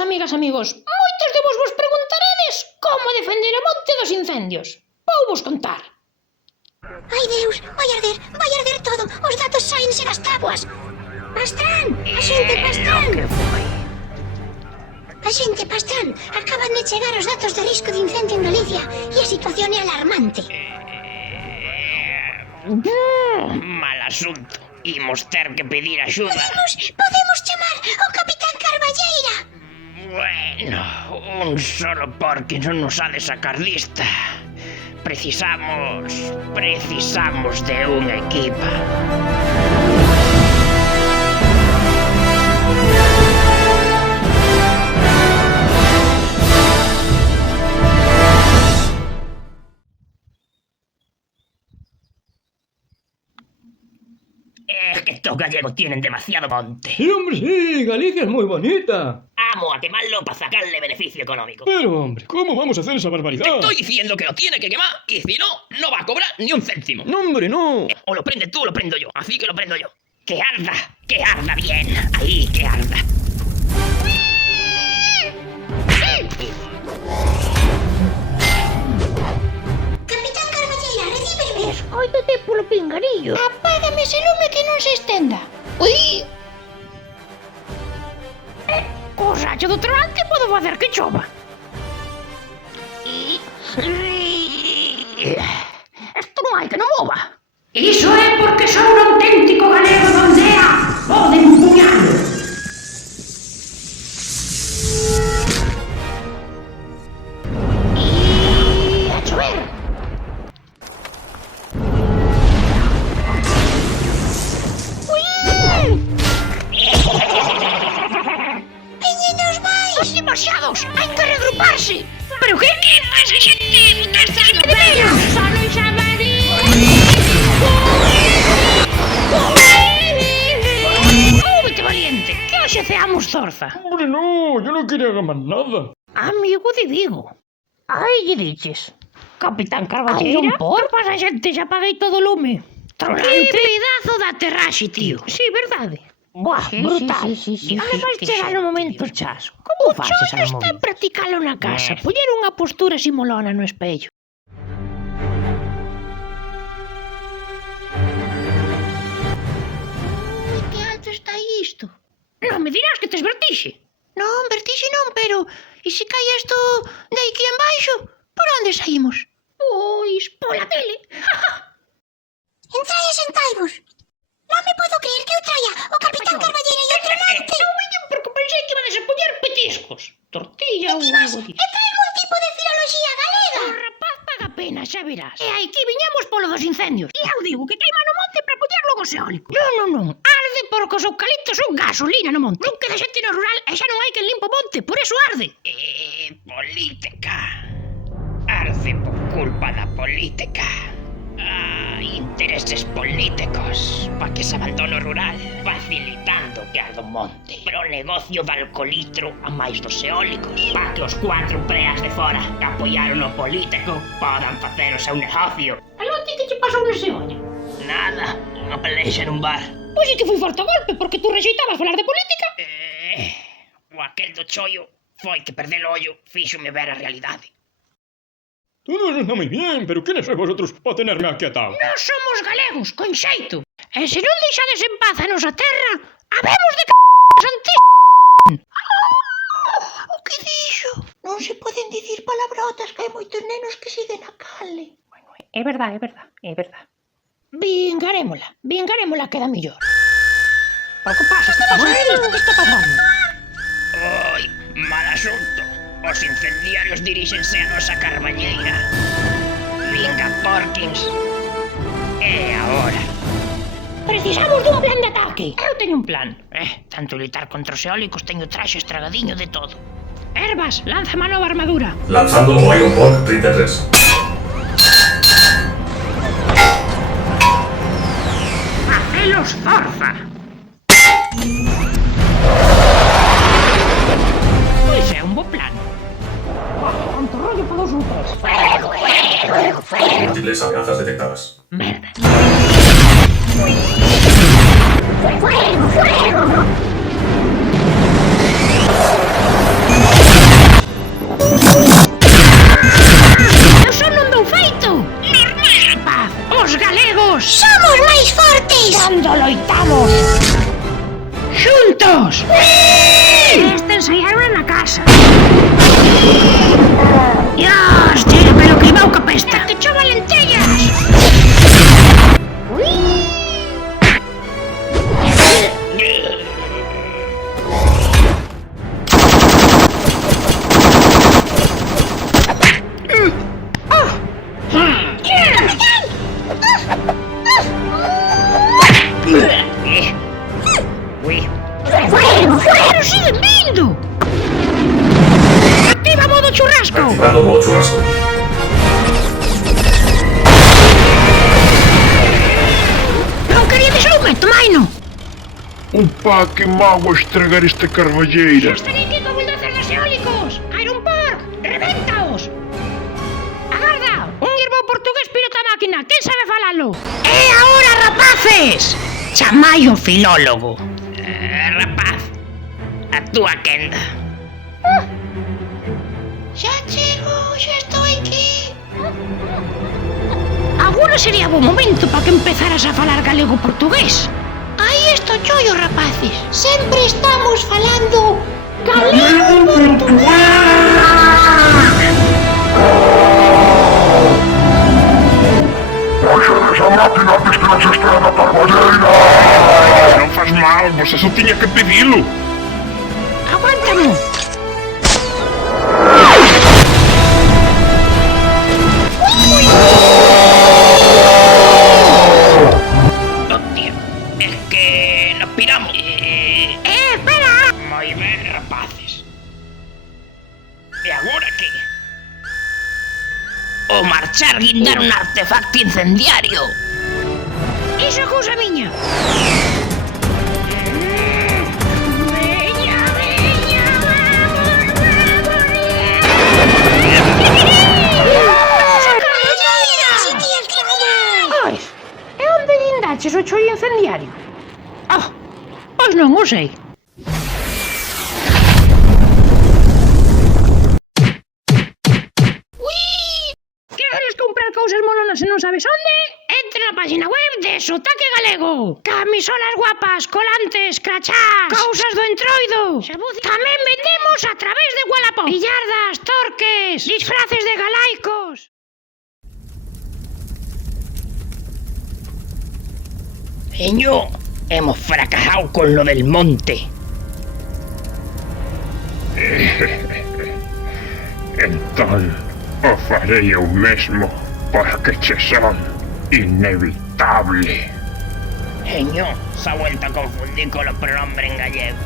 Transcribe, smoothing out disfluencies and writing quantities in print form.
amigas, amigos, moitos de vos preguntaredes como defender o monte dos incendios. Vou vos contar. Ai Deus, vai arder todo, os datos saense das tabuas. Pastrán, a xente Pastrán. Que foi? A xente Pastrán, acaban de chegar os datos de risco de incendio en Galicia e a situación é alarmante. Mal asunto. Imos ter que pedir axuda. Podemos chamar ao Capitán Carballeira. Bueno, un solo Porky non nos ha de sacar dista. Precisamos de unha equipa. Es que estos gallegos tienen demasiado monte. Sí, hombre, sí, Galicia es muy bonita. Amo a quemarlo para sacarle beneficio económico. Pero, hombre, ¿cómo vamos a hacer esa barbaridad? Te estoy diciendo que lo tiene que quemar y si no, no va a cobrar ni un céntimo. No, hombre, no. O lo prendes tú o lo prendo yo. Así que lo prendo yo. ¡Que arda bien! Ahí, que arda. Capitán Carballeira, recíbesme. Escóitate polo pingarillo. Apágame ese lume que non se estenda. Ui! Co racho do tronante podo facer que chova. Esto non hai que non mova. Iso é porque son un auténtico galego de aldea. Pode empuñalo. E a chover. Veñenos máis. ¡Son demasiados! ¡Hay que reagruparse! ¿Pero qué pasa, gente? ¡No está de medio! ¡Solo y Xabadí! ¡Vete valiente! Que hoxe ceamos zorza. Hombre, no, yo no quería más nada. Amigo de Vigo. Ai, lle diches. Capitán Carballeira? Ai, non por pasa, xente, xa paguei todo o lume. Tronante. Que pedazo da aterraxe, tío. Sí, verdade. Buah, sí, brutal. Sí, onde vais chegar no momento chas? Como faces ao momento? Está a practicalo na casa. Poñer unha postura simulona no espello. Que alto está isto? Non me dirás que tes vertixe. Non, vertixe non, pero... E se cae isto de aquí en baixo? Por onde saímos? Pois, pola tele. Entrai e sentaivos. Non me podo creer que eu traia o Capitán Carballeira e o tronante. Eu viño porque pensei que ibades a poñer petiscos. Tortilla ou algo disso. E traen un tipo de filoloxía galega. O rapaz paga pena, xa verás. E aquí viñamos polo dos incendios. E eu digo que queima no monte para poñer logo os eólicos. Non. Arde porque os eucaliptos son gasolina no monte. Non queda xente no rural e xa non hai quen limpa o monte, por eso arde. Política. Arde por culpa da política. Intereses políticos para que se abandone o rural, facilitando que arde o monte. Pero o negocio de alcoholitro a máis dos eólicos, para que os 4 preas de fora que apoiaron o político podan facer o seu negocio. Aló, ti que che pasou nese ollo? Nada, unha pelexa nun bar. Pois é que foi forte o golpe, porque tú rexeitabas falar de política. O aquel do chollo foi que perder o ollo fíxome ver a realidade. Todo eso está muy bien, pero ¿quiénes sois vosotros para tenerme aquí atado? Nós somos galegos, con xeito. E se non deixades en paz a nosa terra, habemos de santísimo. O que dixo? Non se poden dicir palabrotas que hai moitos nenos que siguen a cale. Bueno, é verdad. Vingarémola queda mellor. Pero que pasa? Que está pasando? Oi, mal asunto. Os incendiarios diríxense a nosa Carballeira. Vinga, Porkins. É agora. Precisamos dun plan de ataque. Eu teño un plan. Tanto lutar contra os eólicos teño traxe estragadiño de todo. Herbas, lanza a nova armadura. Lanzando Iron Ball 33. ¡Hacelos zorza! Pois é un bo plan. Tanto rollo para 2 ou 3. Múltiples amenazas detectadas. Merda. ¡Fuego! churrasco. Activando modo churrasco. Non queríades lume, tomaino. Opa, que mau estragar esta carballeira. Xa estarei aquí con bulldozers eólicos. Iron Pork, revéntaos. Agarda, un hierbo portugués pilota máquina. Quen sabe falalo? E agora, rapaces, chamai o filólogo. Rapaz, a túa quenda. Xa chego, xa estou aquí. Agora sería bo momento para que empezaras a falar galego-portugués. Aí estou chollo, rapaces. Sempre estamos falando galego Non faz mal, você só tiña que pedilo. Aguántame. Hostia, es que nos piramos. Espera. Moi ben, rapaces. E agora que? O marchar guindar un artefacto incendiario. Iso é cousa miña. Veña, veña, Pois, e onde guindaches o chollo incendiario? Pois non o sei. Queres comprar cousas molonas e non sabes onde? Entra na página web de Sotaque Galego. Camisolas guapas, colantes, crachás, cousas do entroido. Tamén vendemos a través de Wallapop. Billardas, torques, disfraces de galaicos. Señor, hemos fracasado con lo del monte. Entón, o farei eu mesmo, porque che son inevitable. Señor, se ha vuelto a confundir con los pronombres en gallego.